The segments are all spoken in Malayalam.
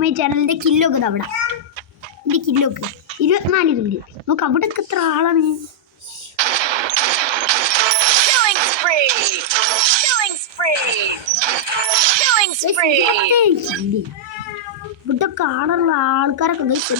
മൈ ചാനലിന്റെ കില്ലൊക്കെ ഇത് അവിടെ. എൻ്റെ കില്ലൊക്കെ 24 കില്ല്. നമുക്ക് അവിടെ എത്ര ആളാണ്. ഇവിടെ കാണാനുള്ള ആൾക്കാരൊക്കെ എത്ര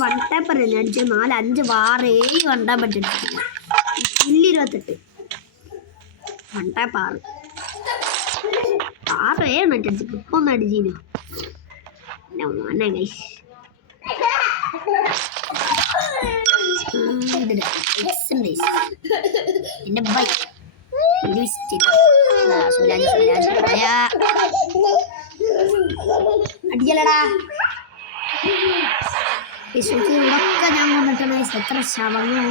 വൺ ടൈപ്പർ അടിച്ച 4, 5, 6, 7 കണ്ടാൻ പറ്റില്ല. 28 വൺ ടൈപ്പ് 6 7 അടിച്ചു. ഇപ്പൊ ഒന്ന് അടിച്ചീനു മോനെ ഗൈസ്. എന്റെ ബൈ അടിക്കലടാ. ഇവിടൊക്കെ ഞാൻ കൊണ്ടിട്ടാണ് എത്ര ശവങ്ങൾ.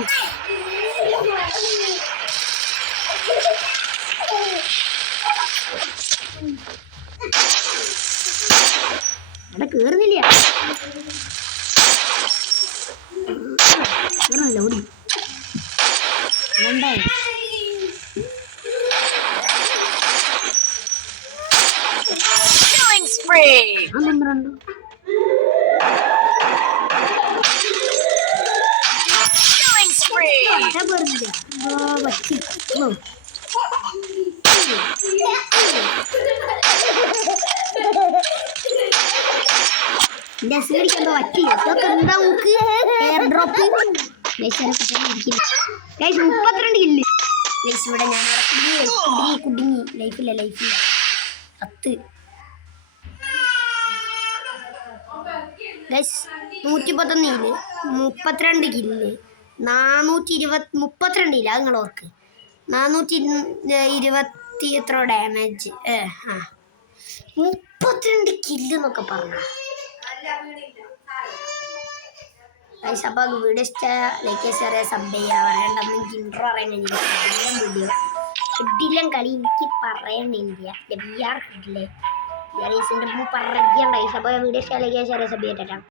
അവിടെ കേറുന്നില്ല ഓടി വേണ്ടേ. പന്ത്രണ്ട് പറ്റി. എന്റെ അസുഖടിക്കെന്തോ പറ്റി. ഇതൊക്കെ എന്താ നമുക്ക് എയർ ഡ്രോപ്പ് 32 കില്ല്. ഇവിടെ ഞാൻ കുടുങ്ങി. ലൈഫില്ല 10 111 കില്ല്, 32 കില്ല്, 432 ഇല്ല. അത് നിങ്ങൾ ഓർക്ക് 420 എത്ര ഡാമേജ്. 32 കില്ല് എന്നൊക്കെ പറഞ്ഞു. അപ്പോൾ വീഡിയോ ഇഷ്ടമായ ലൈക്ക് ഷെയർ സബ് ചെയ്യുക. പറയണ്ടെന്ന് എനിക്ക് ഇൻട്രോ പറയാൻ കഴിഞ്ഞില്ല. വീഡിയോ കിഡിലും കളി എനിക്ക് പറയണില്ല. കിഡിലെ പറയണ്ടായി. അപ്പോൾ വീഡിയോ ഇഷ്ടമായ ലൈക്ക് ഷെയർ സബ് ചെയ്തിട്ടാണ്.